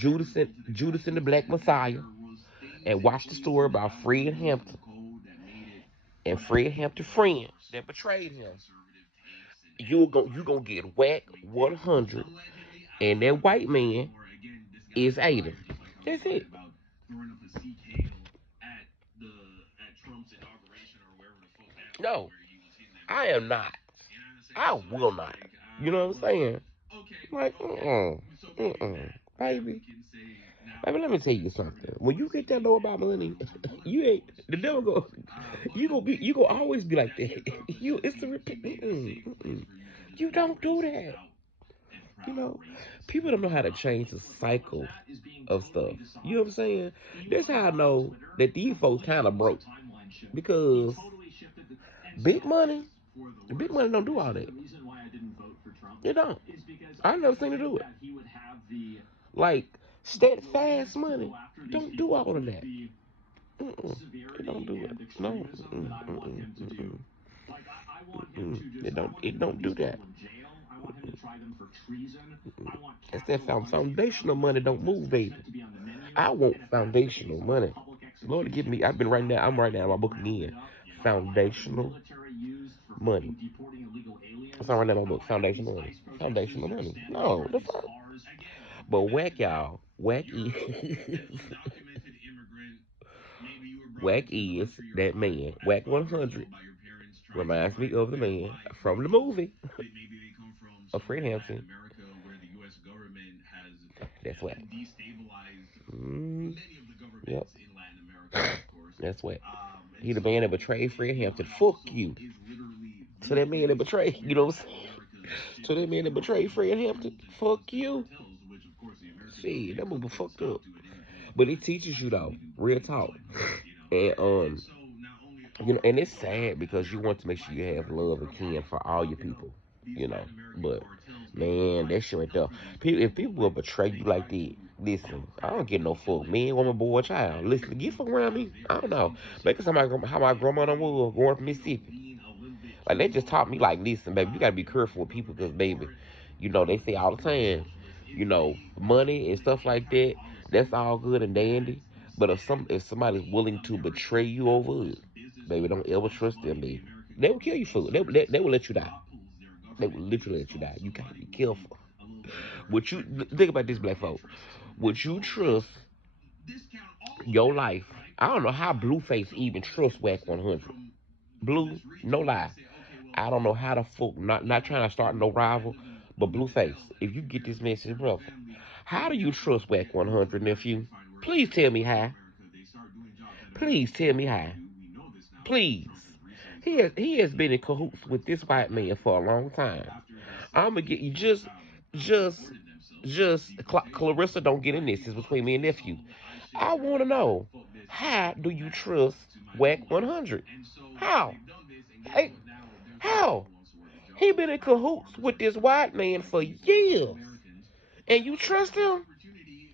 Judas and the Black Messiah, and watch the story about Fred Hampton and Fred Hampton's friend that betrayed him. You gonna get Wack 100, and that white man is Aiden. That's it. No, I am not. I will not. You know what I'm saying? Like, baby. Baby, let me tell you something. When you get that low about money, you ain't the devil go. You gonna always be like that. It's the repeat. You don't do that. You know, people don't know how to change the cycle of stuff. You know what I'm saying? That's how I know that these folks kind of broke because big money, big money don't do all that. It don't. I never seen it do it. Like steadfast money don't do all of that. It don't do it. No. It don't do that. It's that foundational money don't move, baby. I want foundational money. Lord, give me. I'm writing down my book again. Foundational money. That's not writing down my book. Foundational money. Foundational money. No, the fuck. But Wack, y'all. Wack is. Wack is that man. Wack 100 reminds me of the man from the movie of Fred Hampton. That's Wack. Yep. That's Wack. He the man that betrayed Fred Hampton. Fuck you. To that man that betrayed, you know what I'm saying? To that man that betrayed Fred Hampton. Fuck you. Shit, that movie fucked up. But it teaches you though, real talk. And and it's sad because you want to make sure you have love and kin for all your people, But man, that shit right there. If people will betray you like that, listen, I don't get no fuck. Man, woman, boy, child. Listen, get fuck around me. I don't know. Make it somebody how my grandma done was growing up in Mississippi. Like they just taught me like, listen, baby, you gotta be careful with people because baby, they say all the time, money and stuff like that, that's all good and dandy. But if somebody's willing to betray you over it, baby, don't ever trust them, baby. They will kill you for it. They will let you die. They will literally let you die. You gotta be careful. Would you think about this, black folk? Would you trust your life? I don't know how Blueface even trusts Wack 100. Blue, no lie. I don't know how the fuck, not trying to start no rival, but Blueface, if you get this message, brother, how do you trust Wack 100, nephew? Please tell me how. Please tell me how. Please. He has been in cahoots with this white man for a long time. I'm gonna get you Clarissa don't get in this. It's between me and nephew. I want to know, how do you trust Wack 100? How? Hey, how? He been in cahoots with this white man for years, and you trust him?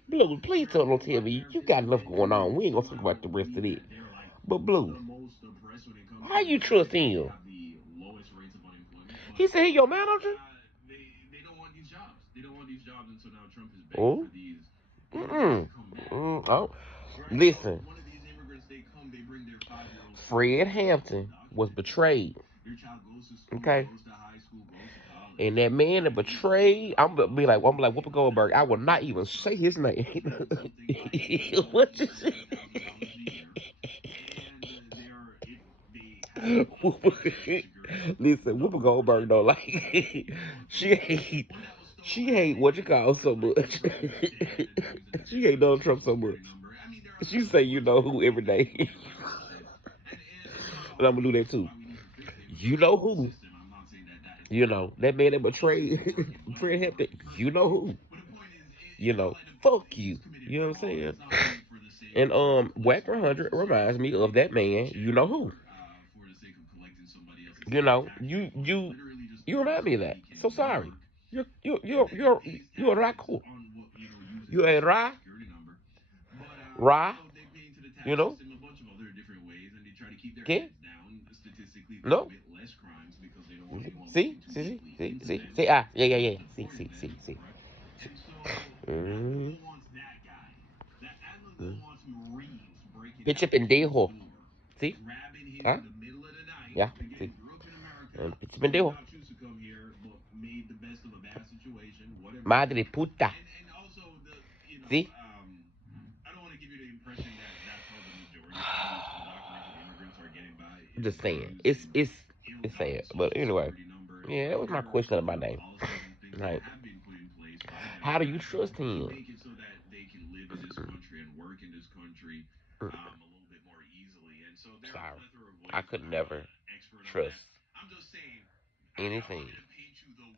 Blue, please don't tell me you got enough going on. We ain't gonna talk about the rest of it. But Blue, how you trust him? He said he your manager. Oh, oh, listen. Fred Hampton was betrayed. Okay. And that man that betrayed, I'm like Whoopi Goldberg. I will not even say his name. What you say? Listen, Whoopi Goldberg don't like. she hate. She hate what you call so much. She hate Donald Trump so much. She say you know who every day. But I'm gonna do that too. You know who? That man that betrayed Fred Hampton. You know who? Fuck you. You know what I'm saying? And Wack 100 reminds me of that man. You know who? You remind me of that. So sorry. You're not cool. You're a ra. You know. Okay. No. See. Ah, yeah. See. Mm. Pinche pendejo. ¿Sí? ¿Ah? Ya, sí. Pinche pendejo. Madre puta. ¿Sí? Just saying. It's sad. But anyway. Yeah, that was my question about my name. Like, how do you trust him? Sorry. I could never trust anything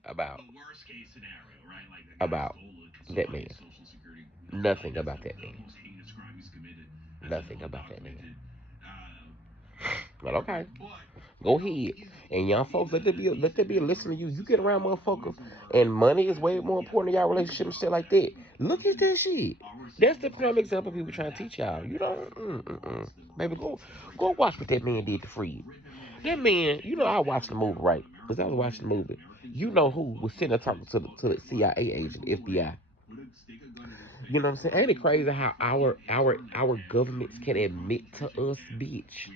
about about that man. Nothing about that man. Nothing about that man. But okay. Go ahead. And young folks, let there be a listen to you. You get around motherfuckers and money is way more important in y'all relationship and shit like that. Look at that shit. That's the prime example people trying to teach y'all. You don't baby, go watch what that man did to Freed. That man, I watched the movie, right? Because I was watching the movie. You know who was sitting there talking to the CIA agent, FBI. You know what I'm saying? Ain't it crazy how our governments can admit to us, bitch,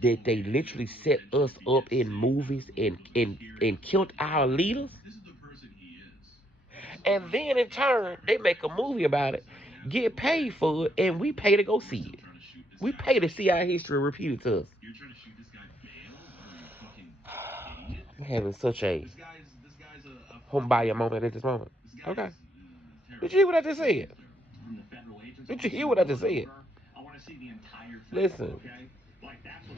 that they literally set us up in movies and killed our leaders? And then in turn, they make a movie about it, get paid for it, and we pay to go see it. We pay to see our history repeated to us. I'm having such a homebody moment at this moment. Okay. Did you hear what I just said? Did you hear what I just said? Listen,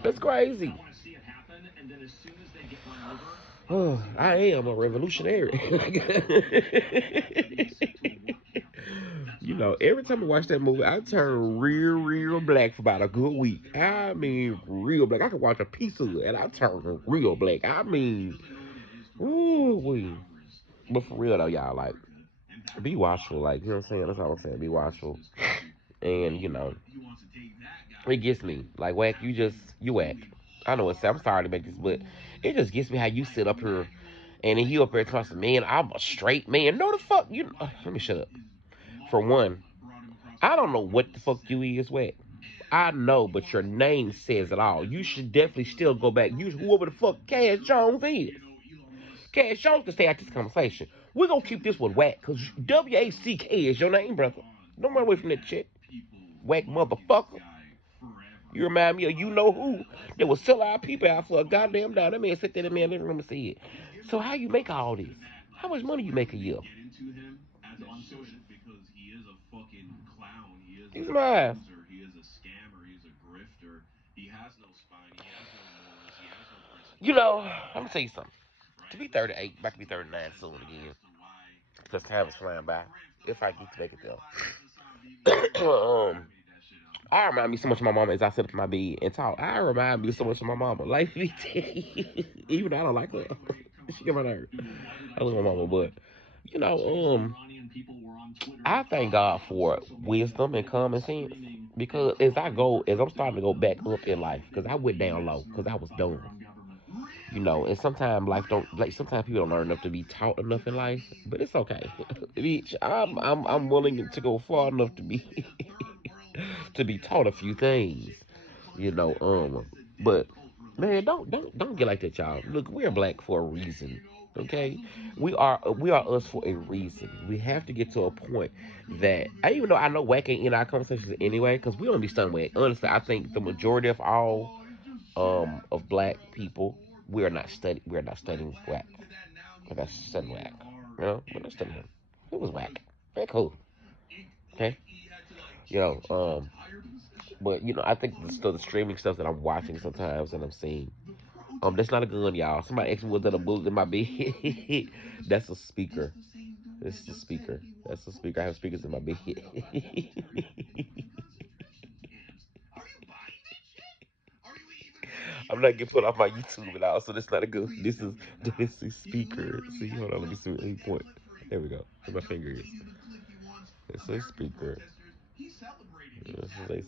that's crazy. Oh, I am a revolutionary. Every time I watch that movie, I turn real, real black for about a good week. I mean, real black. I can watch a piece of it and I turn real black. I mean, ooh, we. But for real though, y'all, like, be watchful. Like, you know what I'm saying? That's all I'm saying. Be watchful. And, it gets me. Like, Wack, you Wack. I know I'm sorry to make this, but it just gets me how you sit up here and then you up here talking, man, I'm a straight man. No, the fuck, let me shut up. For one, I don't know what the fuck you is, Wack. I know, but your name says it all. You should definitely still go back. Use whoever the fuck Cash Jones is. Cash Jones can stay out this conversation. We're gonna keep this one Wack, because WACK is your name, brother. Don't run away from that shit. Wack motherfucker. You remind me of you know who that will sell our people out for a goddamn dollar. That man sit there in the man living room and say it. So how you make all this? How much money you make a year? He's my ass. I'm gonna tell you something. To be 38, about to be 39 soon again. Because time is flying by. If I get to make it there. I remind me so much of my mama as I sit up in my bed and talk. I remind me so much of my mama. Like, even though I don't like her. She get my nerve. I love my mama, but, you know, um, I thank God for wisdom and common sense. Because as I'm starting to go back up in life, because I went down low, because I was dumb. And sometimes life don't like. Sometimes people don't learn enough to be taught enough in life, but it's okay. Bitch, I'm willing to go far enough to be to be taught a few things. But man, don't get like that, y'all. Look, we're black for a reason. Okay, we are us for a reason. We have to get to a point that even though I know Wack ain't in our conversations anyway, because we don't be stunned with. Honestly, I think the majority of all of black people, we're not studying Wack. We're not studying Wack. We're not studying him. Who was Wack? Very cool. Okay. Yo, but I think the streaming stuff that I'm watching sometimes and I'm seeing, that's not a gun, y'all. Somebody asked me was that a bullet in my bed? That's a speaker. It's a speaker. That's a speaker. I have speakers in my bed. I'm not getting put off my YouTube and all, so that's not a good. This is speaker. See, hold on, let me see. Let me point. There we go. Where my finger is. It's a speaker. This is a